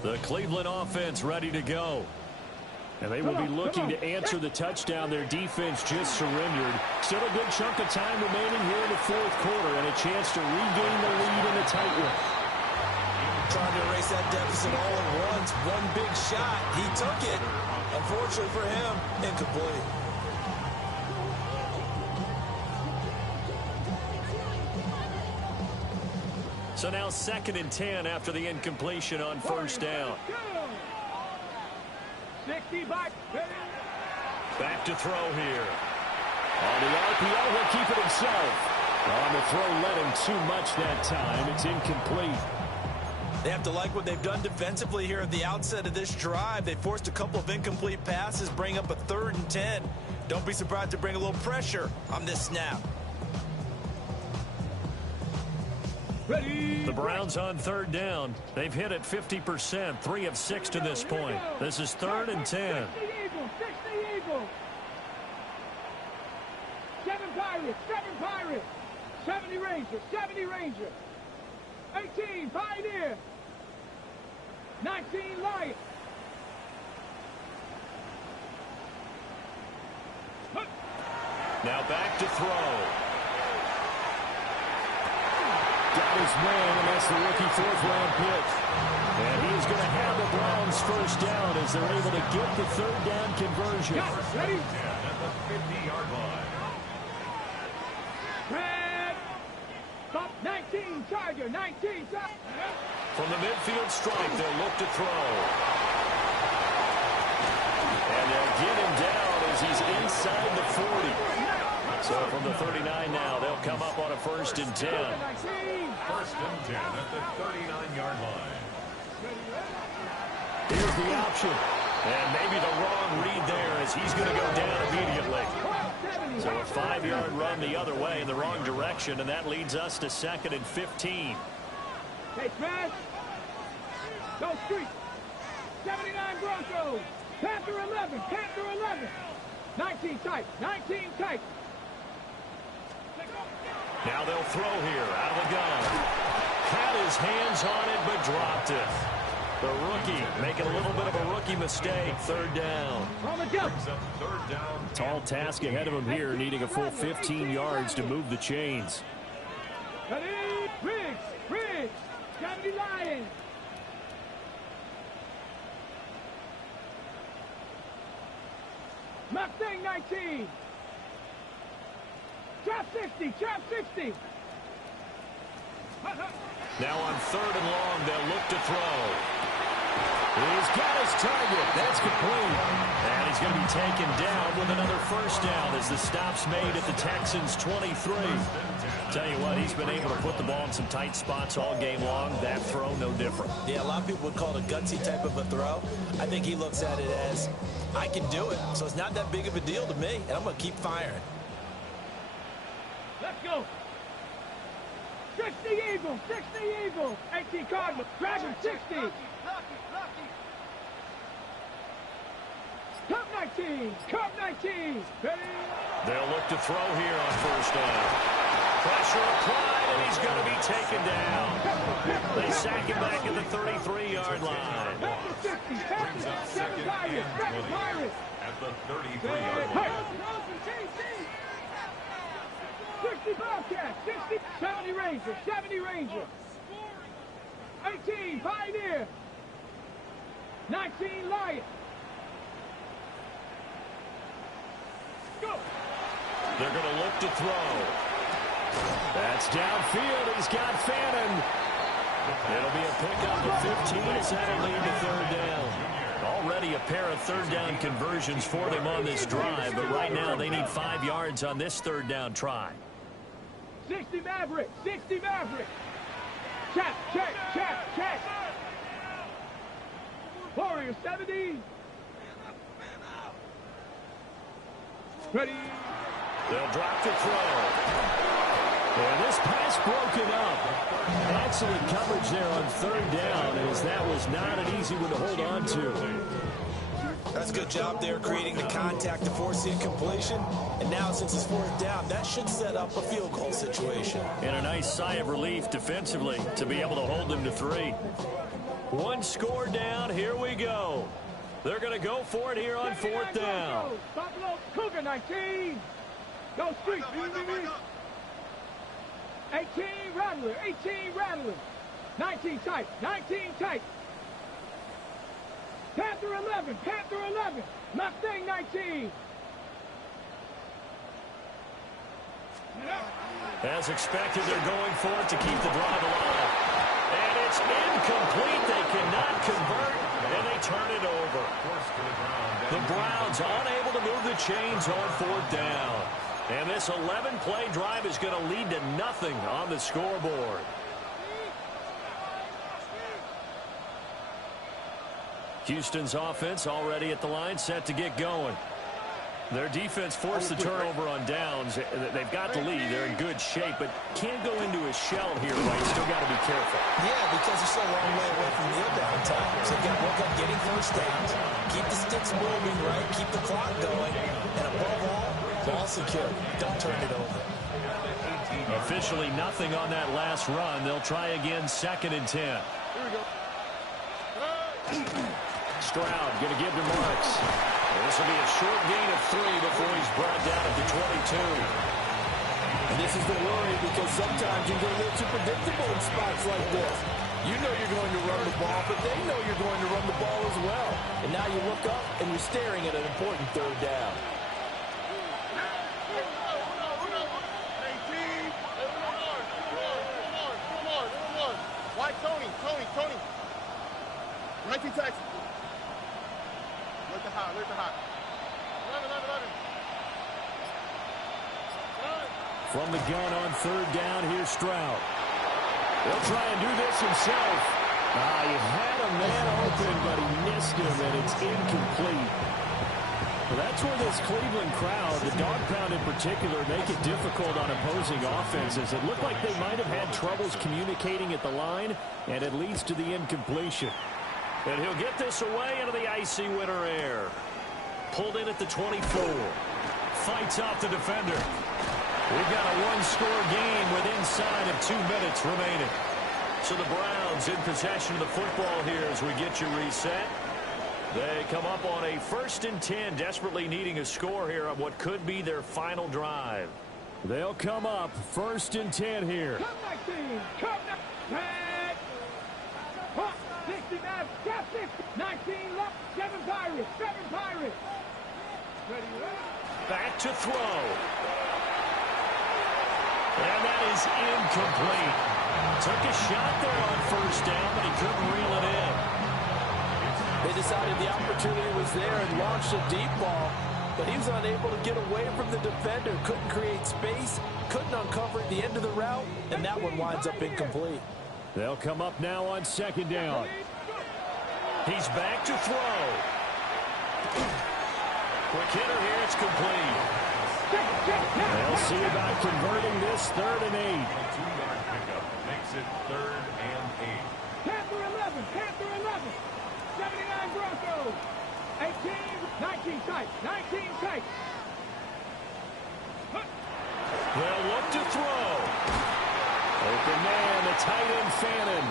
The Cleveland offense ready to go. And they will be looking to answer the touchdown. Their defense just surrendered. Still a good chunk of time remaining here in the 4th quarter, and a chance to regain the lead in the tight one. Trying to erase that deficit all at once. One big shot. He took it. Unfortunately for him, incomplete. So now 2nd and 10 after the incompletion on first down. 60 back. Back to throw here. On the RPO, he'll keep it himself. On the throw, led him too much that time. It's incomplete. They have to like what they've done defensively here at the outset of this drive. They forced a couple of incomplete passes, bring up a 3rd and 10. Don't be surprised to bring a little pressure on this snap. The Browns on 3rd down. They've hit it 50%, 3 of 6 to this point. This is 3rd and 10. 60 Eagles. 7 Pirates. 70 Rangers. 18 Pioneer. 19 Lions. Now back to throw. Got his man, and that's the rookie 4th-round pick. And he's going to have the Browns first down as they're able to get the 3rd down conversion. Ready? At the 50-yard line. Red. Stop. 19 Charger. 19 Charger. From the midfield stripe, they'll look to throw. And they'll get him down as he's inside the 40. So from the 39 now, they'll come up on a 1st and 10. 1st and 10 at the 39-yard line. Here's the option. And maybe the wrong read there as he's going to go down immediately. So a 5-yard run the other way in the wrong direction, and that leads us to 2nd and 15. Hey, smash. Go street. 79 Broncos. Panther 11. 19 tight. Now they'll throw here out of the gun. Had his hands on it, but dropped it. The rookie making a little bit of a rookie mistake. 3rd down. On the jump. Brings up 3rd down. Tall task ahead of him here, needing a full 15 yards to move the chains. Ready? Riggs. 70 Lions. Mustang 19. Trap 60. Now on 3rd and long, they'll look to throw. He's got his target. That's complete. And he's going to be taken down with another 1st down as the stop's made at the Texans' 23. Tell you what, he's been able to put the ball in some tight spots all game long. That throw, no different. Yeah, a lot of people would call it a gutsy type of a throw. I think he looks at it as, I can do it, so it's not that big of a deal to me, and I'm going to keep firing. Let's go. 60 Eagles. 18 Cardinals. Dragon 60. Cup 19. Ready? They'll look to throw here on 1st down. Pressure applied, and he's going to be taken down. They sack him back at the 33-yard line. Brings up 2nd and 20 at the 33-yard line. 60 Bobcats. 70 Rangers. 18 Pioneer. 19 Lions. Go. They're going to look to throw. That's downfield. He's got Fannin. It'll be a pickup of 15 as that'll lead to 3rd down. Already a pair of 3rd down conversions for them on this drive, but right now they need 5 yards on this 3rd down try. 60 Maverick. Check. Warrior 70. Ready. They'll drop to throw. And this pass broken up. Excellent coverage there on 3rd down, as that was not an easy one to hold on to. That's a good job there creating the contact to force the incompletion. And now since it's 4th down, that should set up a field goal situation. And a nice sigh of relief defensively to be able to hold them to 3. 1 score down. Here we go. They're going to go for it here on 4th down. Buffalo Cougar 19. Go street. 18 Rattler. 19 tight. Panther 11. Mustang 19. As expected, they're going for it to keep the drive alive. And it's incomplete. They cannot convert, and they turn it over. The Browns unable to move the chains on fourth down. And this 11-play drive is going to lead to nothing on the scoreboard. Houston's offense already at the line, set to get going. Their defense forced the turnover on downs. They've got the lead. They're in good shape, but can't go into a shell here, right? Still got to be careful. Yeah, because they're still a long way away from kneel down time. So you've got to work on getting first downs, keep the sticks moving, right? Keep the clock going. And above all, ball secure. Don't turn it over. Officially nothing on that last run. They'll try again, 2nd and 10. Here we go. Stroud going to give to Marks. This will be a short gain of 3 before he's brought down at the 22. And this is the worry, because sometimes you get a little too predictable in spots like this. You know you're going to run the ball, but they know you're going to run the ball as well. And now you look up and you're staring at an important 3rd down. White, Tony. 19 Texas. Look at high. 11. From the gun on 3rd down, here's Stroud. He'll try and do this himself. He had a man open, but he missed him, and it's incomplete. Well, that's where this Cleveland crowd, the dog pound in particular, make it difficult on opposing offenses. It looked like they might have had troubles communicating at the line, and it leads to the incompletion. And he'll get this away into the icy winter air. Pulled in at the 24. Fights off the defender. We've got a one-score game with inside of 2 minutes remaining. So the Browns in possession of the football here as we get you reset. They come up on a 1st and 10, desperately needing a score here on what could be their final drive. They'll come up 1st and 10 here. Come 19. Come 10. 69. Got 60. 19 left. 7 Pirates. 7 Pirates. Ready, Back to throw. And that is incomplete. Took a shot there on 1st down, but he couldn't reel it in. They decided the opportunity was there and launched a deep ball, but he was unable to get away from the defender, couldn't create space, couldn't uncover at the end of the route, and that one winds up incomplete. They'll come up now on 2nd down. He's back to throw. Quick hitter here, it's complete. They'll see about converting this 3rd and 8. 2-yard pickup makes it 3rd and 8. Panther 11. Panther 11. 79 Broncos. 18. 19 tight. 19 tight. They'll look to throw. Open man, the tight end Fannin.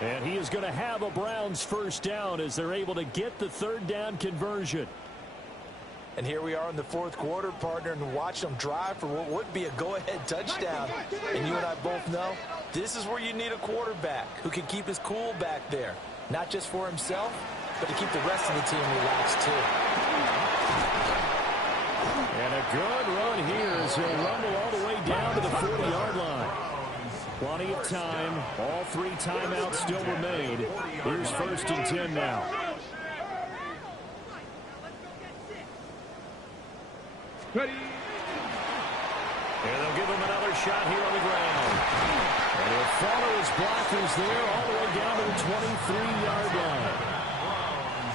And he is going to have a Browns 1st down as they're able to get the 3rd down conversion. And here we are in the 4th quarter, partner, and watch them drive for what would be a go-ahead touchdown. And you and I both know this is where you need a quarterback who can keep his cool back there. Not just for himself, but to keep the rest of the team relaxed, too. And a good run here as he'll rumble all the way down to the 40-yard line. Plenty of time. All 3 timeouts still remain. Here's 1st and 10 now. Ready. And they'll give him another shot here on the ground. And he'll follow his blockers there all the way down to the 23-yard line.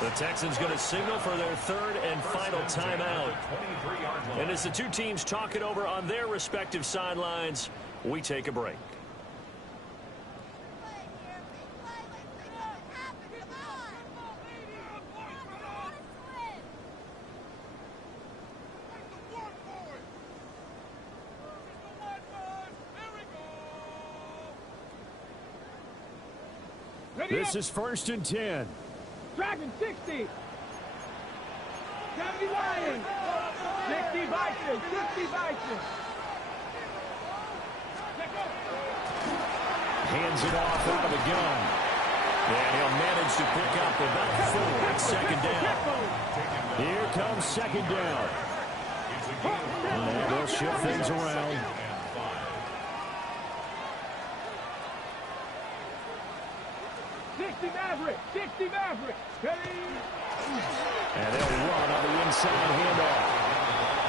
The Texans going to signal for their 3rd and final timeout. And as the 2 teams talk it over on their respective sidelines, we take a break. This is 1st and 10. Dragon 60. 70 Lions. 60 Bison. 60 Bison. Hands it off out of the gun. And he'll manage to pick up about 4 at 2nd down. Here comes 2nd down. And they'll shift things around. 60 Maverick. 60 Maverick. Ready? And they'll run on the inside handoff.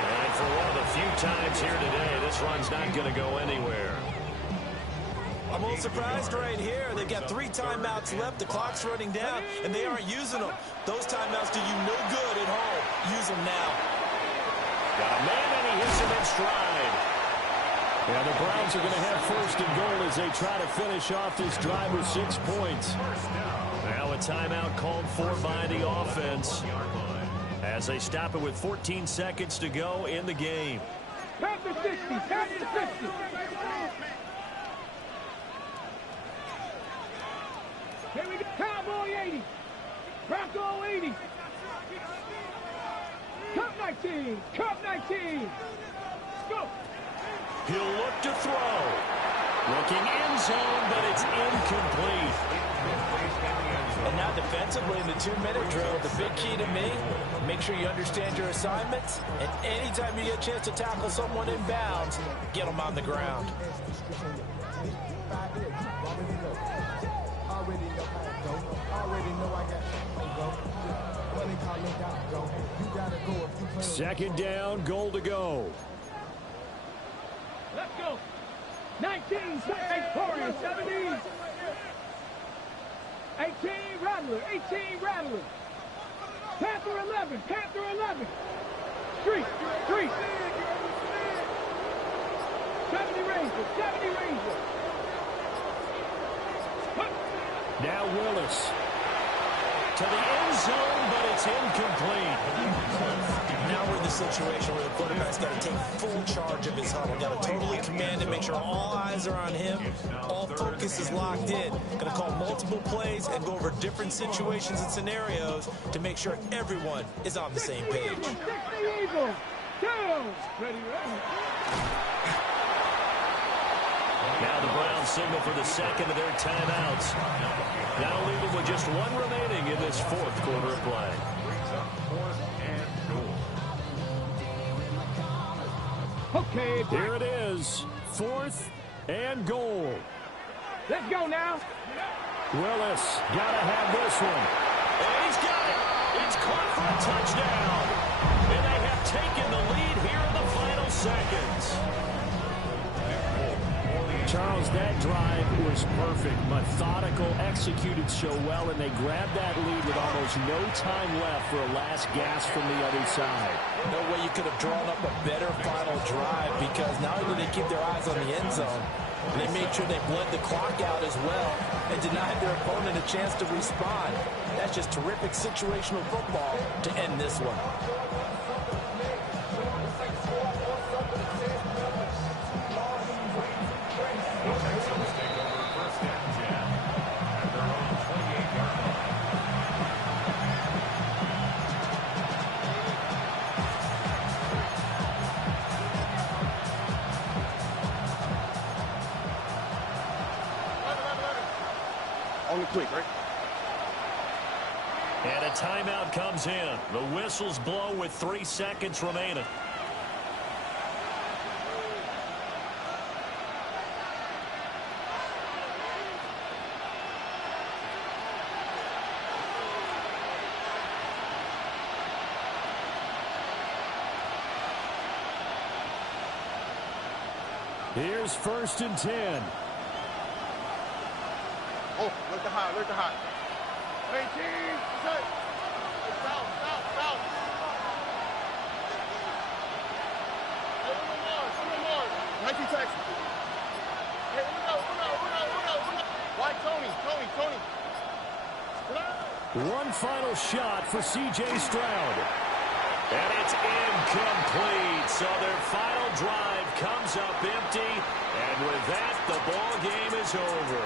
And for one of the few times here today, this run's not going to go anywhere. I'm a little surprised right here. They've got 3 timeouts left. The clock's running down, and they aren't using them. Those timeouts do you no good at home. Use them now. Got a man, and he hits him in stride. Yeah, the Browns are going to have first and goal as they try to finish off this drive with 6 points. Now a timeout called for by the offense as they stop it with 14 seconds to go in the game. Panther 60. Panther 60. Here we go. Cowboy 80. Bronco 80. Cup 19. Cup 19. Go. He'll look to throw. Looking end zone, but it's incomplete. And now defensively in the 2-minute drill, the big key to me, make sure you understand your assignments. And anytime you get a chance to tackle someone in bounds, get them on the ground. Second down, goal to go. Let's go. 19, Victoria, 70. 18, Rattler, 18, Rattler. Panther 11, Panther 11. Street. 70 Ranger, 70 Ranger. Now Willis. To the end zone, but it's incomplete. Now we're in the situation where the quarterback's got to take full charge of his huddle. Got to totally command it, make sure all eyes are on him. All focus is locked in. Going to call multiple plays and go over different situations and scenarios to make sure everyone is on the same page. 60 Eagles. Down. Ready. Now the Browns signal for the second of their timeouts. That'll leave them with just one remaining in this fourth quarter of play. Okay, Here it is, 4th and goal. let's go now. Willis, gotta have this one. And he's got it. It's caught for a touchdown. And they have taken the lead here in the final seconds. Charles, that drive was perfect. Methodical, executed so well, and they grabbed that lead with almost no time left for a last gasp from the other side. No way you could have drawn up a better final drive, because not only did they keep their eyes on the end zone, they made sure they bled the clock out as well and denied their opponent a chance to respond. That's just terrific situational football to end this one. On the quick, right? And a timeout comes in. The whistles blow with 3 seconds remaining. Here's 1st and 10. Oh, look the high, look the high. 18, set. South. Hey, one more. 19 Texas. Hey, Uno. White Tony. One final shot for C.J. Stroud. And it's incomplete. So their final drive comes up empty. And with that, the ball game is over.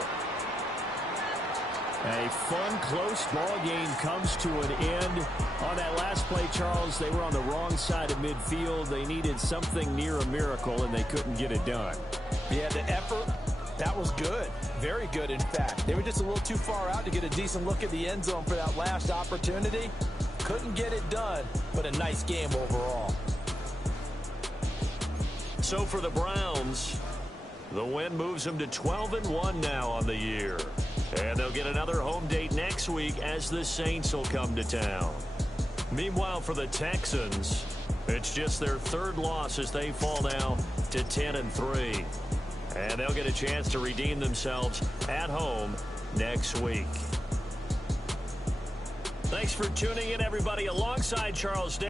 A fun, close ball game comes to an end. On that last play, Charles, they were on the wrong side of midfield. They needed something near a miracle, and they couldn't get it done. Yeah, the effort, that was good. Very good, in fact. They were just a little too far out to get a decent look at the end zone for that last opportunity. Couldn't get it done, but a nice game overall. So for the Browns, the win moves them to 12-1 now on the year. And they'll get another home date next week as the Saints will come to town. Meanwhile, for the Texans, it's just their third loss as they fall now to 10-3. And they'll get a chance to redeem themselves at home next week. Thanks for tuning in, everybody. Alongside Charles Davis.